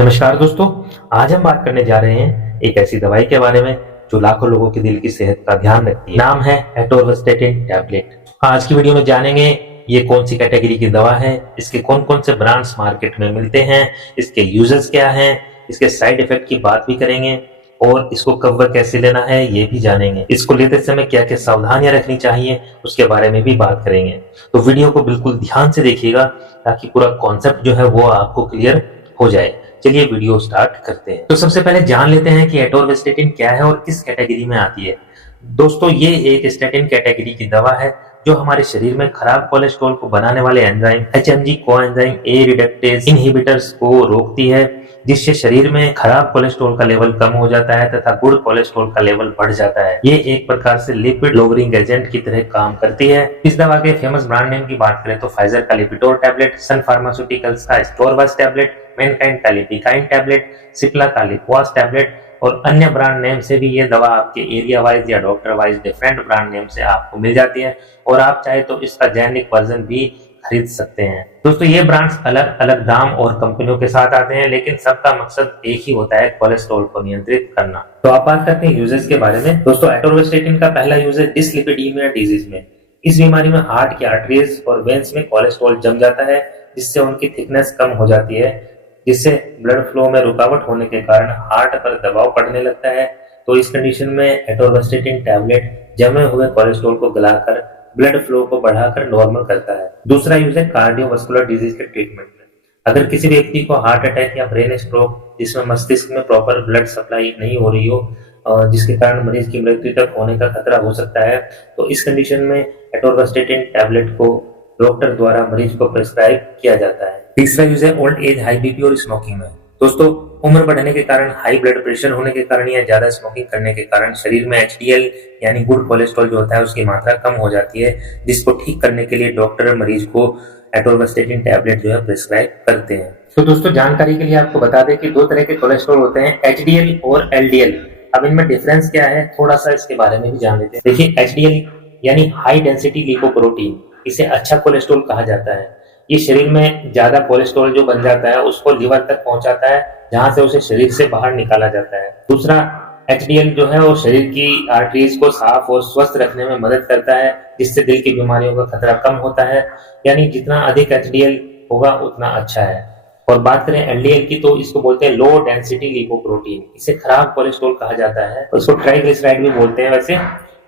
नमस्कार दोस्तों। आज हम बात करने जा रहे हैं एक ऐसी दवाई के बारे में जो लाखों लोगों के दिल की सेहत का ध्यान रखती है। नाम है एटोरवास्टेटिन टैबलेट। आज की वीडियो में जानेंगे ये कौन सी कैटेगरी की दवा है, इसके कौन कौन से ब्रांड्स मार्केट में मिलते हैं, इसके यूजर्स क्या हैं, इसके साइड इफेक्ट की बात भी करेंगे और इसको कब व कैसे लेना है ये भी जानेंगे। इसको लेते समय क्या क्या सावधानियां रखनी चाहिए उसके बारे में भी बात करेंगे। तो वीडियो को बिल्कुल ध्यान से देखिएगा ताकि पूरा कॉन्सेप्ट जो है वो आपको क्लियर हो जाए। चलिए वीडियो स्टार्ट करते हैं। तो सबसे पहले जान लेते हैं कि एटोरवास्टेटिन क्या है और किस कैटेगरी में आती है। दोस्तों ये एक स्टेटिन कैटेगरी की दवा है जो हमारे शरीर में खराब कोलेस्ट्रॉल को बनाने वाले enzyme HMG coenzyme A reductase inhibitors को रोकती है, जिससे शरीर में खराब कोलेस्ट्रॉल का लेवल कम हो जाता है तथा गुड कोलेस्ट्रॉल का लेवल बढ़ जाता है। ये एक प्रकार से लिपिड लोअरिंग एजेंट की तरह काम करती है। इस दवा के फेमस ब्रांड नेम की बात करें तो फाइजर का लिपिटोर टैबलेट, सन फार्मास्यूटिकल्स का स्टोरवास टैबलेट, मैनकाइंड का लिपिकाइन टैबलेट, सिप्ला का लिपवास टैबलेट और अन्य ब्रांड नेम से भी ये दवा आपके एरिया वाइज या doctor wise different brand name से आपको मिल जाती है और आप चाहे तो इसका जेनेरिक वर्जन भी खरीद सकते हैं। दोस्तों ये ब्रांड्स अलग अलग दाम और कंपनियों के साथ आते हैं, लेकिन सबका मकसद एक ही होता है, कोलेस्ट्रॉल को नियंत्रित करना। तो आप बात करते हैं यूजेस के बारे में। दोस्तों एटोरवास्टेटिन का पहला यूज है डिसलिपिडीमिया डिजीज में। इस बीमारी में हार्ट की आर्टरीज और वेन्स में कोलेस्ट्रॉल जम जाता है, जिससे उनकी थिकनेस कम हो जाती है, जिससे ब्लड फ्लो में रुकावट होने के कारण हार्ट पर दबाव पड़ने लगता है। तो इस कंडीशन में एटोरवास्टेटिन टैबलेट जमे हुए कोलेस्ट्रॉल को गलाकर ब्लड फ्लो को बढ़ाकर नॉर्मल करता है। दूसरा यूज है कार्डियोवास्कुलर डिजीज के ट्रीटमेंट में। अगर किसी व्यक्ति को हार्ट अटैक या ब्रेन स्ट्रोक जिसमें मस्तिष्क में प्रॉपर ब्लड सप्लाई नहीं हो रही हो, जिसके कारण मरीज की मृत्यु तक होने का खतरा हो सकता है, तो इस कंडीशन में एटोरवास्टेटिन टैबलेट को डॉक्टर द्वारा मरीज को प्रिस्क्राइब किया जाता है। तीसरा यूज है ओल्ड एज हाई बीपी और स्मोकिंग में। दोस्तों उम्र बढ़ने के कारण, हाई ब्लड प्रेशर होने के कारण या ज्यादा स्मोकिंग करने के कारण शरीर में HDL यानी गुड कोलेस्ट्रॉल जो होता है उसकी मात्रा कम हो जाती है, जिसको ठीक करने के लिए डॉक्टर मरीज को एटोरवास्टेटिन टैबलेट जो है प्रिस्क्राइब करते हैं। तो दोस्तों जानकारी के लिए आपको बता दें कि दो तरह के कोलेस्ट्रॉल होते हैं, HDL और LDL। अब इनमें डिफरेंस क्या है थोड़ा सा इसके बारे में भी जान लेते हैं। देखिए HDL यानी हाई डेंसिटी लिपोप्रोटीन, इसे अच्छा कोलेस्ट्रॉल कहा जाता है। ये शरीर में ज्यादा कोलेस्ट्रॉल जो बन जाता है उसको लिवर तक पहुंचाता है, जहां से उसे शरीर से बाहर निकाला जाता है। दूसरा HDL जो है वो शरीर की आर्टरीज को साफ और स्वस्थ रखने में मदद करता है, जिससे दिल की बीमारियों का खतरा कम होता है। यानी जितना अधिक HDL होगा उतना अच्छा है। और बात करें LDL की तो इसको बोलते हैं लो डेंसिटी लिपोप्रोटीन। इसे खराब कोलेस्ट्रॉल कहा जाता है, इसको ट्राइग्लिसराइड भी बोलते हैं। वैसे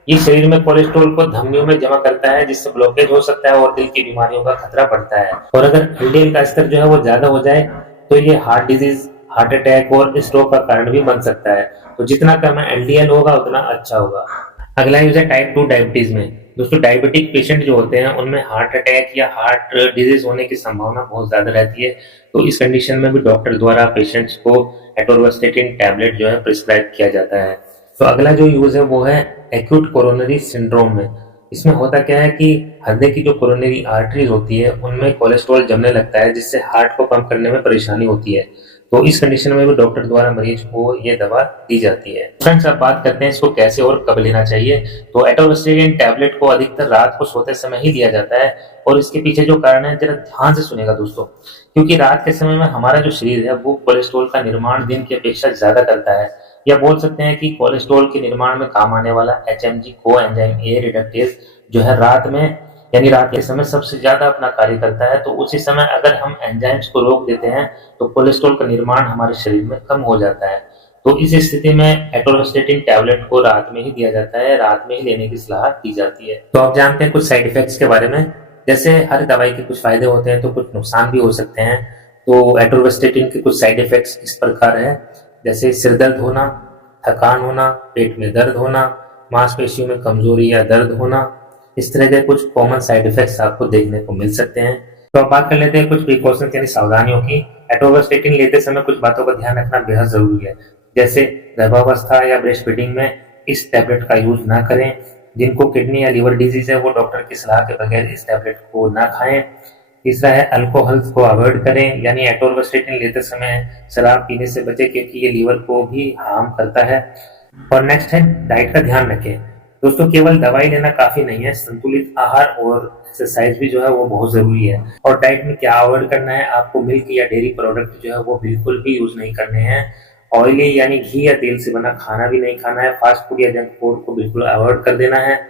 ये शरीर में कोलेस्ट्रॉल को धमनियों में जमा करता है, जिससे ब्लॉकेज हो सकता है और दिल की बीमारियों का खतरा बढ़ता है। और अगर LDL का स्तर जो है वो ज्यादा हो जाए तो ये हार्ट डिजीज, हार्ट अटैक और स्ट्रोक का कारण भी बन सकता है। तो जितना कम LDL होगा उतना अच्छा होगा। अगला यूज है टाइप 2 डायबिटीज में। दोस्तों डायबिटिक पेशेंट जो होते हैं उनमें हार्ट अटैक या हार्ट डिजीज होने की संभावना बहुत ज्यादा रहती है। तो इस कंडीशन में भी डॉक्टर द्वारा पेशेंट्स को एटोरवास्टेटिन टैबलेट जो है प्रिस्क्राइब किया जाता है। तो अगला जो यूज है वो है एक्यूट कोरोनरी सिंड्रोम में। इसमें होता क्या है कि हृदय की जो कोरोनरी आर्टरीज होती है उनमें कोलेस्ट्रॉल जमने लगता है, जिससे हार्ट को पंप करने में परेशानी होती है। तो इस कंडीशन में भी डॉक्टर द्वारा मरीज को ये दवा दी जाती है। फ्रेंड्स अब बात करते हैं इसको कैसे और कब लेना चाहिए। तो एटोरवास्टेटिन टैबलेट को अधिकतर रात को सोते समय ही दिया जाता है और इसके पीछे जो कारण है जरा ध्यान से सुनेगा दोस्तों, क्योंकि रात के समय में हमारा जो शरीर है वो कोलेस्ट्रॉल का निर्माण दिन की अपेक्षा ज्यादा करता है, या बोल सकते हैं कि कोलेस्ट्रॉल के निर्माण में काम आने वाला HMG कोएंजाइम ए रिडक्टेज जो है रात में यानी रात के समय सबसे ज्यादा अपना कार्य करता है। तो उसी समय अगर हम एंजाइम्स को रोक देते हैं तो कोलेस्ट्रॉल का निर्माण हमारे शरीर में कम हो जाता है। तो इस स्थिति में एटोरवास्टेटिन टैबलेट को रात में ही दिया जाता है, रात में ही लेने की सलाह दी जाती है। तो आप जानते हैं कुछ साइड इफेक्ट्स के बारे में। जैसे हर दवाई के कुछ फायदे होते हैं तो कुछ नुकसान भी हो सकते हैं। तो एटोरवास्टेटिन के कुछ साइड इफेक्ट्स इस प्रकार है, जैसे सिर दर्द होना, थकान होना, पेट में दर्द होना, मांसपेशियों में कमजोरी या दर्द होना। इस तरह के कुछ कॉमन साइड इफेक्ट्स आपको देखने को मिल सकते हैं। तो अब बात कर लेते हैं कुछ प्रिकॉशन यानी सावधानियों की। एटोरवास्टेटिन लेते समय कुछ बातों का ध्यान रखना बेहद जरूरी है, जैसे गर्भावस्था या ब्रेस्ट फीडिंग में इस टैबलेट का यूज ना करें। जिनको किडनी या लिवर डिजीज है वो डॉक्टर की सलाह के बगैर इस टैबलेट को ना खाएं। तीसरा है अल्कोहल को अवॉइड करें, यानी एटोरवास्टेटिन लेते समय शराब पीने से बचे, क्योंकि ये लीवर को भी हार्म करता है। और नेक्स्ट है डाइट का ध्यान रखें। दोस्तों केवल दवाई लेना काफी नहीं है, संतुलित आहार और एक्सरसाइज भी जो है वो बहुत जरूरी है। और डाइट में क्या अवॉइड करना है, आपको मिल्क या डेयरी प्रोडक्ट जो है वो बिल्कुल भी यूज नहीं करने हैं। ऑयली यानी घी या तेल से बना खाना भी नहीं खाना है। फास्ट फूड या जंक फूड को बिल्कुल अवॉइड कर देना है।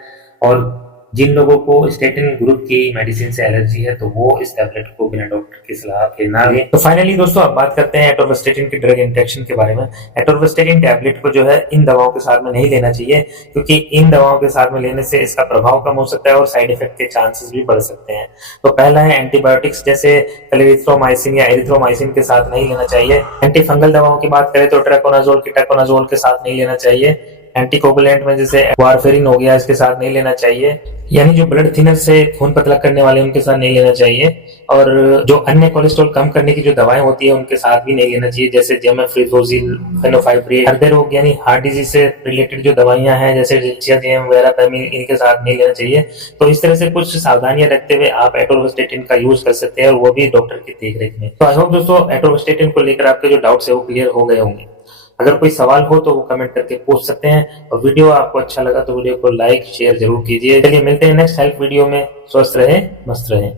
और जिन लोगों को स्टेटिन ग्रुप की मेडिसिन से एलर्जी है तो वो इस टैबलेट को बिना डॉक्टर की सलाह के ना लें। तो फाइनली दोस्तों अब बात करते हैं एटोर्वास्टेटिन की ड्रग इंटरेक्शन के बारे में। एटोर्वास्टेटिन टैबलेट को जो है इन दवाओं के साथ में नहीं लेना चाहिए, क्योंकि इन दवाओं के साथ में लेने से इसका प्रभाव कम हो सकता है और साइड इफेक्ट के चांसेस भी बढ़ सकते हैं। तो पहला है एंटीबायोटिक्स जैसे क्लेरिथ्रोमाइसिन या एरिथ्रोमाइसिन के साथ नहीं लेना चाहिए। एंटीफंगल दवाओं की बात करें तो ट्रेकोनाजोल, कीटाकोनाजोल के साथ नहीं लेना चाहिए। एंटीकोगुलेंट में जैसे वारफेरिन हो गया, इसके साथ नहीं लेना चाहिए। यानी जो ब्लड थिनर से खून पतला करने वाले उनके साथ नहीं लेना चाहिए। और जो अन्य कोलेस्ट्रॉल कम करने की जो दवाएं होती है उनके साथ भी नहीं लेना चाहिए, जैसे जेमेफ्रिजोजिल, फेनोफाइब्रेट। हृदय रोग यानी हार्ट डिजीज से रिलेटेड जो दवाइयां हैं जैसे रिचियाजेम वगैरह, इनके साथ नहीं लेना चाहिए। तो इस तरह से कुछ सावधानियां रखते हुए आप एटोर्वास्टेटिन का यूज कर सकते हैं, और वो भी डॉक्टर की देखरेख में। तो आई होप दोस्तों एटोर्वास्टेटिन को लेकर आपके जो डाउट्स है वो क्लियर हो गए होंगे। अगर कोई सवाल हो तो वो कमेंट करके पूछ सकते हैं। और वीडियो आपको अच्छा लगा तो वीडियो को लाइक शेयर जरूर कीजिए। चलिए मिलते हैं नेक्स्ट हेल्प वीडियो में। स्वस्थ रहे, मस्त रहे।